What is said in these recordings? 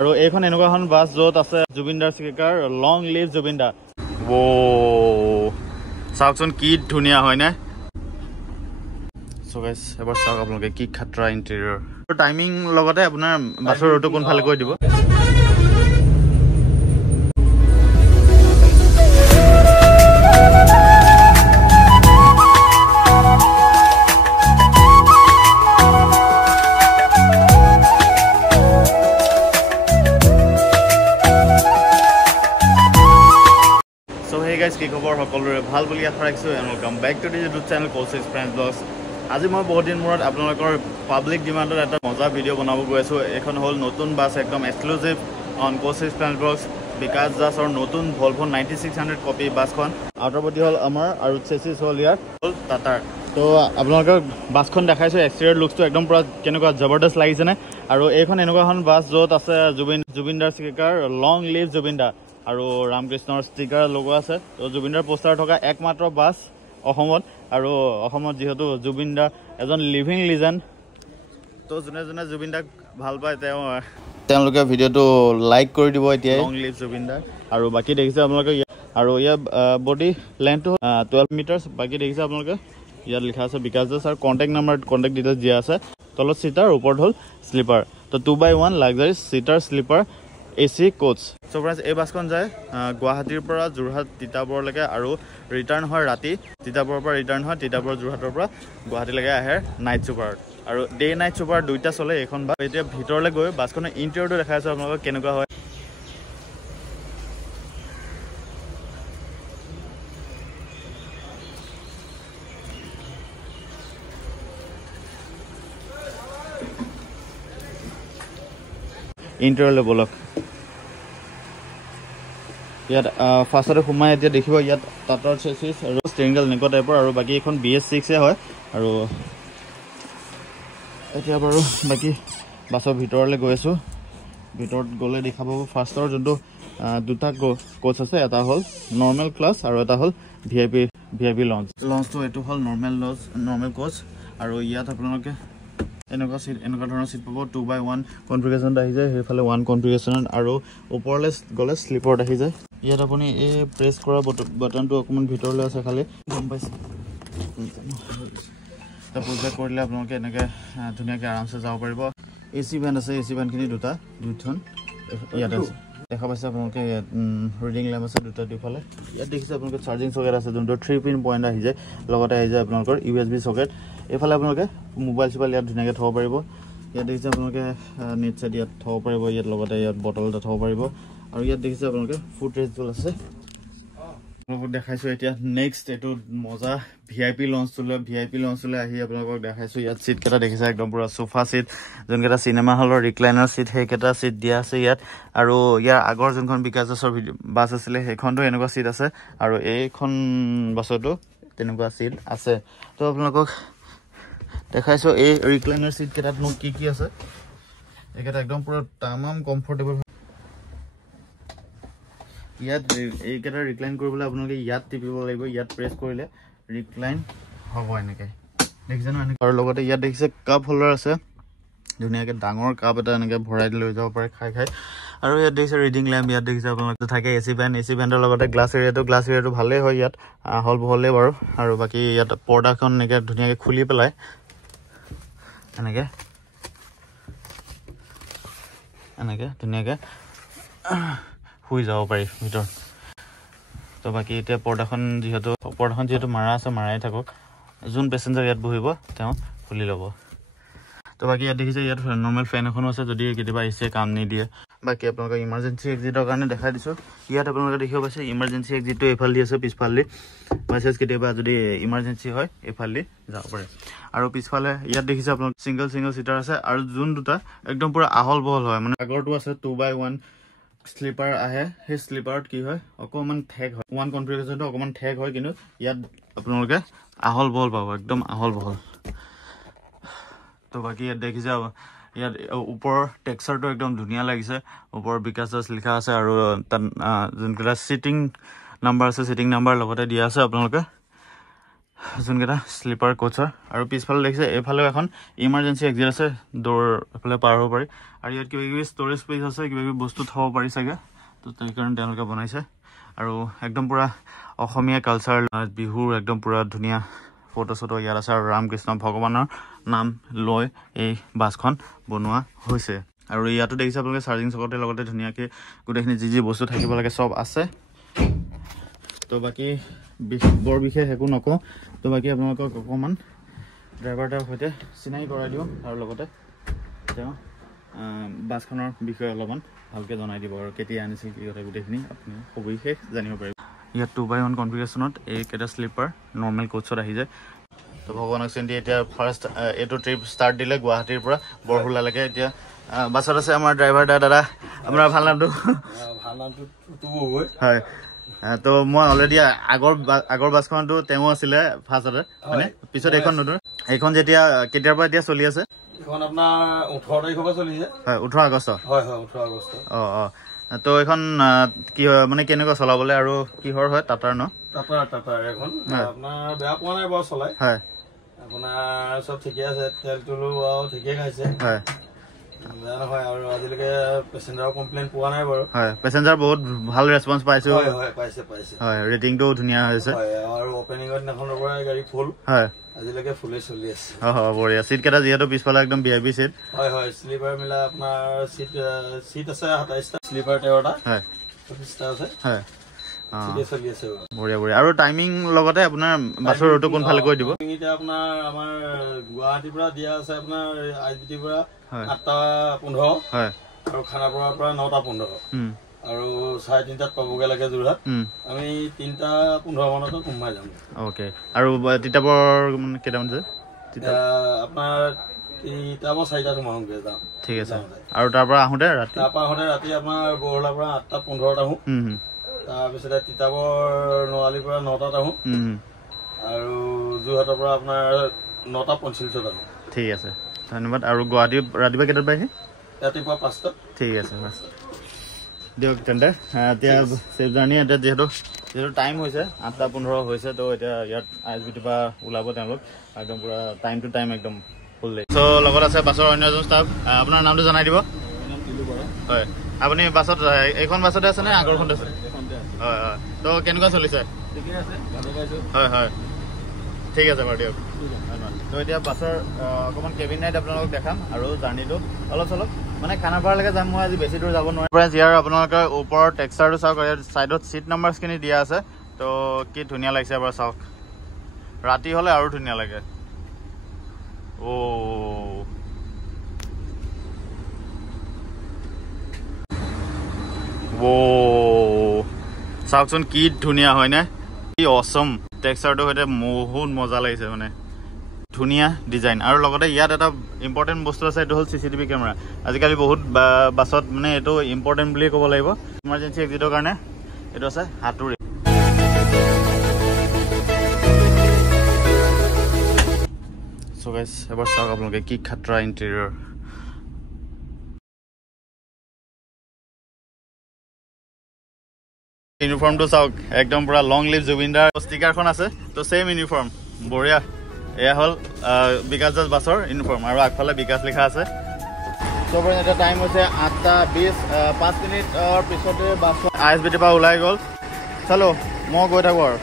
আৰু এইখন এনেকুৱা এখন বাছ য'ত আছে জুবিনদাৰ স্পিকাৰ লং লিভ জুবিনদা ও চাওকচোন কি ধুনীয়া হয় না সো গাইস এবাৰ চাওক আপোনালোকে কি খাতৰা ইন্টেৰিয়ৰ টাইমিং লগতে আপোনাৰ বাছৰ ৰুটটো কোনফালে কৈ দিব guys কি খবৰ সকলোৰে ভাল বুলি আশা ৰাখিছো and welcome back to the YouTube channel Courses Friends Vlogs আজি মই বহুত দিন মূৰত আপোনালোকৰ পাব্লিক ডিমান্ডত এটা মজা ভিডিও বনাব গৈ আছো এখন হল নতুন বাছ একদম exclusive on Courses Friends Vlogs Bikash Das আৰু নতুন Volvo 9600 কপি বাছখন আউটৰবডি হল আমাৰ আৰু চেসিস হল ইয়াৰ হল টাটাৰ তো আপোনালোকৰ বাছখন দেখাইছো এক্সটেৰিয়ৰ লুকটো একদম পুৰা কেনেকুৱা জবৰদস্ত লাগিছে নে আৰু এইখন এনেকুৱা এখন বাছ য'ত আছে জুবিনদাৰ স্পিকাৰ লং লিভ জুবিনদা আৰু ৰামকৃষ্ণৰ ষ্টিকাৰ লগোৱা আছে তো জুবিনদাৰ পোষ্টাৰ থকা একমাত্ৰ বাছ অসমত আৰু অসমত যেহেতু জুবিনদা এজন লিভিং লিজেণ্ড তো যোনে যোনে জুবিনদাক ভাল পায় তেওঁলোকে ভিডিঅ'টো লাইক কৰি দিব এতিয়া লং লিভ জুবিনদা আৰু বাকি দেখিছে আপোনালোকে আৰু ইয়াৰ বডি লেন্থটো 12 মিটাৰছ বাকি দেখিছে আপোনালোকে ইয়াত লিখা আছে বিকাশ দাস আৰু কন্টাক্ট ডিটেইলছ দিয়া আছে তলত সিটাৰ ওপৰত হল স্লিপাৰ তো 2x1 luxury seater sleeper AC coach so friends এই বাছখন যায় গুৱাহাটীৰ পৰা যোৰহাট তিতাবৰলৈকে আৰু ৰিটাৰ্ণ হয় ৰাতি তিতাবৰৰ পৰা ৰিটাৰ্ণ হয় তিতাবৰ যোৰহাটৰ পৰা গুৱাহাটীলৈকে আহে নাইট ছুপাৰ আৰু ডে নাইট ছুপাৰ দুইটা চলে এখন বাছ এতিয়া ভিতৰলৈ গৈ বাছখনৰ ইন্টেৰিয়ৰটো দেখাই আছো আপোনালোকক কেনেকুৱা হয় ইন্টেৰিয়ৰলৈ বলক ইয়াত ফাৰ্ষ্টতে সোমাই এতিয়া দেখিব ইয়াত টাটাৰ চেসিস আৰু ষ্টেৰিংগল নেকুৱা টাইপৰ আৰু বাকি এখন BS6 এ হয় আৰু এতিয়া বাৰু বাকি বাছৰ ভিতৰলৈ গৈ আছো ভিতৰত গলে দেখা পাব ফাৰ্ষ্টৰ যোনটো দুটা কোচ আছে এটা হল নৰ্মেল ক্লাছ আৰু এটা হল VIP লঞ্চটো এটো হল নৰ্মেল কোচ আৰু ইয়াত আপোনালোকে এনেকুৱা ধৰণৰ সিট পাব 2x1 কনফিগাৰেশ্যন আহি যায় হেফালে 1 কনফিগাৰেশ্যন আৰু ওপৰলৈ গলে স্লিপাৰত আহি যায় ইয়াত আপুনি এই প্ৰেছ কৰা বাটনটো অকমান ভিতৰলৈ আছে খালি গম পাইছে তা পুজা কৰিলে আপোনালোকে এনেকৈ ধুনীয়াকৈ আৰামছে যাব পাৰিব AC ভেন আছে AC ভেনখিনি দুইখন ইয়াত আছে দেখা পাইছে আপোনালোকে ৰিডিং লেম্প আছে দুইফালে ইয়াত দেখিছে আপোনালোকে চাৰ্জিং সকেট আছে যোনটো 3 পিন পইণ্ট আহি যায় লগতে আহি যায় আপোনালোকৰ USB সকেট এফালে আপোনালোকে মোবাইল চিবাইল ইয়াত ধুনীয়াকৈ থব পাৰিব ইয়াত দেখিছে আপোনালোকে নেট সেট ইয়াত থব পাৰিব ইয়াত লগতে ইয়াত বটল এটা থব পাৰিব আৰু ইয়াত দেখিছে আপোনালোকে ফুট ৰেষ্টবল আছে আপোনালোকক দেখাইছো এতিয়া নেক্সট এটো মজা VIP লঞ্চলৈ আহি আপোনালোকক দেখাইছো ইয়াত সিট কেটা দেখিছে একদম পুৰা সোফা সিট যোনকেটা সিনেমা হলৰ ৰিক্লাইনাৰ সিট হেকেটা সিট দিয়া আছে ইয়াত আৰু ইয়াৰ আগৰ যোনখন বিকাশৰ বাছ আছিল সেইখনটো এনেকুৱা সিট আছে আৰু এইখন বাছতো তেনেকুৱা সিট আছে তো আপোনালোকক দেখাইছো এই ৰিক্লাইনাৰ সিট কেটাত নো কি আছে একেটা একদম পুৰা তামাম কমফৰ্টেবল ইয়াত এইকেটা ৰিক্লাইন কৰিবলৈ আপোনালোকে ইয়াত টিপিব লাগিব ইয়াত প্ৰেছ কৰিলে ৰিক্লাইন হ'ব এনেকৈ দেখিছেনো আৰু লগতে ইয়াত দেখিছে কাপ হোল্ডাৰ আছে ধুনীয়াকৈ ডাঙৰ কাপ এটা এনেকৈ ভৰাই লৈ যাব পাৰে খাই আৰু ইয়াত দেখিছে ৰিডিং লেম্প ইয়াত দেখিছে আপোনালোকে থাকে AC ভেণ্টৰ লগতে গ্লাছ এৰিয়াটো ভালেই হয় ইয়াত হল বহলেই বাৰু আৰু বাকি ইয়াত পৰ্দাখন এনেকৈ ধুনীয়াকৈ খুলি পেলাই এনেকৈ ধুনীয়াকৈ শুই যাব পাৰি ভিতৰত তো বাকি এতিয়া পৰ্দাখন যিহেতু মাৰা আছে মাৰাই থাকক যোন পেছেঞ্জাৰ ইয়াত বহিব তেওঁ খুলি ল'ব তো বাকি ইয়াত দেখিছে ইয়াত নৰ্মেল ফেন এখনো আছে যদি কেতিয়াবা AC কাম নিদিয়ে বাকি আপোনালোকে ইমাৰ্জেন্সি এক্সিটৰ কাৰণে দেখাই দিছো ইয়াত আপোনালোকে দেখিব পাইছে ইমাৰ্জেন্সি এক্সিটটো এফাল দি আছে পিছফালে মেছেজ কেতিয়াবা যদি ইমাৰ্জেন্সি হয় এফাল দি যাব পাৰে আৰু পিছফালে ইয়াত দেখিছে আপোনালোক সিঙ্গল সিটাৰ আছে আৰু যোন দুটা একদম পুৰা আহল বহল হয় মানে আগৰটো আছে 2x1 স্লিপাৰ আহে সেই স্লিপাৰত কি হয় অকমান ঠেক হয় 1 কনফিগাৰেশ্যনটো অকমান ঠেক হয় কিন্তু ইয়াত আপোনালোকে আহল বহল পাব একদম আহল বহল তো বাকি ইয়াত দেখিছে ইয়াত ওপৰৰ টেক্সচাৰটো একদম ধুনীয়া লাগিছে ওপৰৰ বিকাশ দাস লিখা আছে আৰু যোনকেইটা সিটিং নাম্বাৰ আছে সিটিং নাম্বাৰ লগতে দিয়া আছে আপোনালোকে যোনকেইটা স্লিপাৰ কোচৰ আৰু পিছফালে দেখিছে এইফালেও এখন ইমাৰ্জেঞ্চি এক্সিট আছে ডোৰ এফালে পাৰ হ'ব পাৰি আৰু ইয়াত কিবা কিবি ষ্ট'ৰেজ স্পেচ আছে কিবা কিবি বস্তু থ'ব পাৰি চাগে তো সেইকাৰণে তেওঁলোকে বনাইছে আৰু একদম পুৰা অসমীয়া কালচাৰ বিহুৰ একদম পুৰা ধুনীয়া ফটো চটো ইয়াত আছে আৰু ৰামকৃষ্ণ ভগৱানৰ নাম লৈ এই বাছখন বনোৱা হৈছে আৰু ইয়াতো দেখিছে আপোনালোকে চাৰ্জিং চকতে লগতে ধুনীয়াকৈ গোটেইখিনি যি যি বস্তু থাকিব লাগে চব আছে তো বাকী বৰ বিশেষ একো নকওঁ তো বাকী আপোনালোকক অকণমান ড্ৰাইভাৰটোৰ সৈতে চিনাকি কৰাই দিওঁ আৰু লগতে তেওঁ বাছখনৰ বিষয়ে অলপমান ভালকৈ জনাই দিব আৰু কেতিয়া আনিছিল কি কথা গোটেইখিনি আপুনি সবিশেষ জানিব পাৰিব ইয়াত 2x1 কনফিগাৰেশ্যনত এইকেইটা স্লিপাৰ নৰ্মেল কোচত আহি যায় তো ভগৱানক চিন্তি এতিয়া ফাৰ্ষ্ট এইটো ট্ৰিপ ষ্টাৰ্ট দিলে গুৱাহাটীৰ পৰা বৰহুলালৈকে এতিয়া বাছত আছে আমাৰ ড্ৰাইভাৰ দাদা আপোনাৰ ভাল নামটো হয় তো মই অলৰেডি আগৰ বাছখনতো তেওঁ আছিলে ফাৰ্ষ্টতে মানে পিছত এইখন নতুন এইখন যেতিয়া কেতিয়াৰ পৰা এতিয়া চলি আছে এখন আপোনাৰ 18 তাৰিখৰ পৰা চলিছে হয় 18 আগষ্ট হয় হয় 18 আগষ্ট তো এইখন কি হয় মানে কেনেকুৱা চলাবলৈ আৰু কিহৰ হয় টাটাৰ ন টাটাৰ এখন আপোনাৰ বেয়া পোৱা নাই বাৰু চলাই হয় আপোনাৰ চব ঠিকে আছে তেল তুলো আৰু ঠিকে খাইছে হয় বেয়া নহয় আৰু আজিলৈকে পেচেঞ্জাৰৰ কমপ্লেইন পোৱা নাই বাৰু হয় পেচেঞ্জাৰ বহুত ভাল ৰেছপন্স পাইছো হয় হয় পাইছে হয় ৰেটিংটো ধুনীয়া হৈছে হয় আৰু অপেনিঙৰ দিনাখনৰ পৰা গাড়ী ফুল হয় আজিলৈকে ফুলে চলি আছে বঢ়িয়া চিট কেইটা যিহেতু পিছফালে একদম ভিআইপি চিট হয় হয় স্লিপাৰ মিলা আপোনাৰ চিট আছে 27টা স্লিপাৰ 13টা হয় 25টা আছে হয় চলি আছে বঢ়িয়া আৰু টাইমিং লগতে আপোনাৰ বাছৰ ৰুটটো কোনফালে কৈ দিব এতিয়া আপোনাৰ আমাৰ গুৱাহাটীৰ পৰা দিয়া আছে আপোনাৰ আইডিটিৰ পৰা 8টা 15 হয় আৰু খানাপাৰাৰ পৰা 9টা 15 আৰু 3:30টাত পাবগে লাগে যোৰহাট আমি 3টা 15 মানতে সোমাই যাম ওকে আৰু তিতাবৰ মানে কেইটামান আছে আপোনাৰ তিতাবৰ 4টাত সোমাওঁগে যাম ঠিক আছে আৰু তাৰ পৰা আহোঁতে ৰাতি আপোনাৰ বৰহলাৰ পৰা 8টা 15ত আহোঁ তাৰপিছতে তিতাবৰ নৱালিৰ পৰা 9টাত আহোঁ আৰু যোৰহাটৰ পৰা আপোনাৰ 9টা 45ত আহোঁ ঠিক আছে ধন্যবাদ আৰু গুৱাহাটী ৰাতিপুৱা কেইটাত পাইছে ৰাতিপুৱা 5টাত ঠিক আছে দিয়ক তেন্তে এতিয়া চেফ জাৰ্ণি এতিয়া যিহেতু টাইম হৈছে 8টা 15 হৈছে তো এতিয়া ইয়াত ISBTৰ পৰা ওলাব তেওঁলোক একদম পুৰা টাইম টু টাইম একদম ফুল দেই চ' লগত আছে বাছৰ অন্য এজন ষ্টাফ আপোনাৰ নামটো জনাই দিব হয় আপুনি বাছত এইখন বাছতে আছে নে আগৰখনতে আছে হয় হয় তো কেনেকুৱা চলিছে হয় হয় ঠিক আছে বাৰু দিয়ক তো এতিয়া বাছৰ অকণমান কেবিন নাইট আপোনালোকক দেখাম আৰু জাৰ্ণিটো অলপ চলপ মানে খানাপাৰালৈকে যাম মই আজি বেছি দূৰ যাব নোৱাৰিম ইয়াৰ আপোনালোকে ওপৰৰ টেক্সাৰটো চাওক ইয়াত ছাইডত চিট নাম্বাৰছখিনি দিয়া আছে তো কি ধুনীয়া লাগিছে এবাৰ চাওক ৰাতি হ'লে আৰু ধুনীয়া লাগে চাওকচোন কি ধুনীয়া হয়নে কি অচম টেক্সাৰটোৰ সৈতে বহুত মজা লাগিছে মানে ধুনীয়া ডিজাইন আৰু লগতে ইয়াত এটা ইম্পৰ্টেণ্ট বস্তু আছে এইটো হ'ল CCTV কেমেৰা আজিকালি বহুত বাছত মানে এইটো ইম্পৰ্টেণ্ট বুলিয়ে ক'ব লাগিব ইমাৰ্জেঞ্চি এক্সিটৰ কাৰণে এইটো আছে হাতুৰি চ' গাইছ এবাৰ চাওক আপোনালোকে কি খাতৰা ইণ্টেৰিয়ৰ ইউনিফৰ্মটো চাওক একদম পুৰা লং লিভ জুবিনদাৰ ষ্টিকাৰখন আছে তো ছেইম ইউনিফৰ্ম বঢ়িয়া এয়া হ'ল বিকাশ দাস বাছৰ ইউনিফৰ্ম আৰু আগফালে বিকাশ লিখা আছে চব এতিয়া টাইম হৈছে 8টা 20 5 মিনিটৰ পিছতে বাছ ISBTৰ পৰা ওলাই গ'ল চলো মই গৈ থাকোঁ আৰু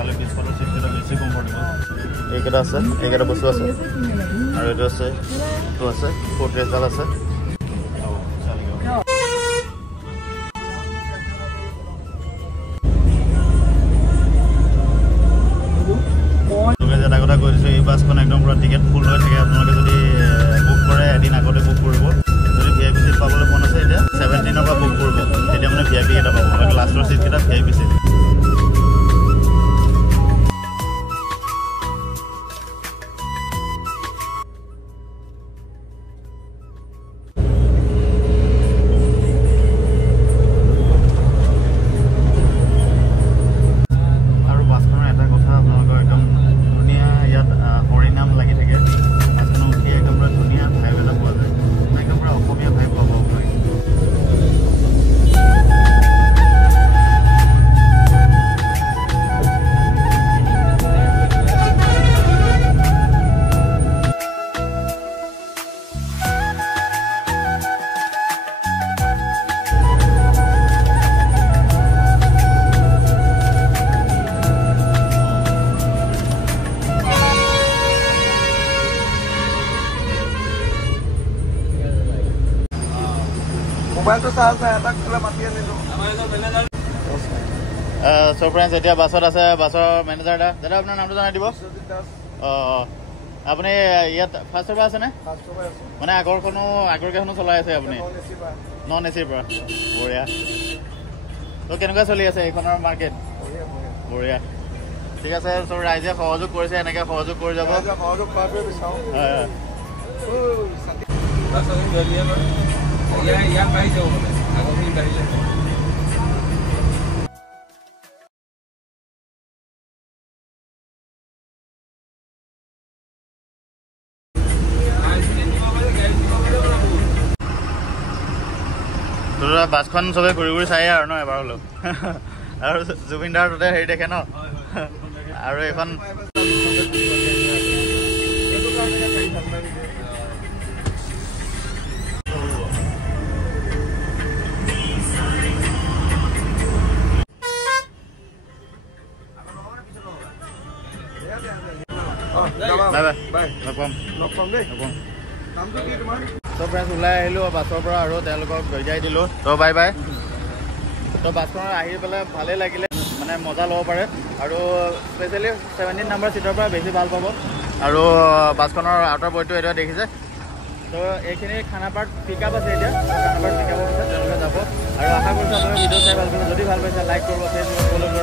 খালি পিছফালৰ চিটকেইটা বেছি কমফৰ্টেবল এইকেইটা আছে এইকেইটা বস্তু আছে আৰু এইটো আছে এইটো আছে ফুটৰেছডাল আছে এটা কথা কৈ দিছোঁ এই বাছখন একদম পুৰা টিকেট ফুল হৈ থাকে আপোনালোকে যদি বুক কৰে এদিন আগতে বুক কৰিব যদি ভি আই পি চিট পাবলৈ মন আছে এতিয়া 17ৰ পৰা বুক কৰিব তেতিয়া মানে ভি আই পি কেইটা পাব আৰু লাষ্টৰ চিটকেইটা ভি আই পি চিট So friends, এতিয়া বাছত আছে বাছৰ মেনেজাৰ দাদা আপোনাৰ নামটো জনাই দিব আপুনি ইয়াত ফাৰ্ষ্ট পৰা আছে নে মানে আগৰকেইখনো চলাই আছে আপুনি নন এচিৰ পৰা বঢ়িয়া তো কেনেকুৱা চলি আছে এইখনৰ মাৰ্কেট বঢ়িয়া ঠিক আছে চ' ৰাইজে সহযোগ কৰিছে এনেকৈ সহযোগ কৰি যাব বাছখন চবে ঘূৰি ঘূৰি চাই আৰু ন এবাৰ হ'লেও আৰু জুবিন দাৰ তাতে হেৰি দেখে ন আৰু এইখন তো ফ্ৰেণ্ডছ ওলাই আহিলোঁ বাছৰ পৰা আৰু তেওঁলোকক গজাই দিলোঁ তো বাই বাই তো বাছখনত আহি পেলাই ভালেই লাগিলে মানে মজা ল'ব পাৰে আৰু স্পেচিয়েলি 17 নম্বৰ চিটৰ পৰা বেছি ভাল পাব আৰু বাছখনৰ আউটাৰ বৰ্ডটো এতিয়া দেখিছে তো এইখিনি খানাপাৰাত পিক আপ আছে এতিয়া খানাপাৰাত পিক আপত আছে তেওঁলোকে যাব আৰু আশা কৰিছোঁ আপোনালোকে ভিডিঅ' চাই ভাল পাব যদি ভাল পাইছে লাইক কৰিব ফেচবুক ফ'ল' কৰিব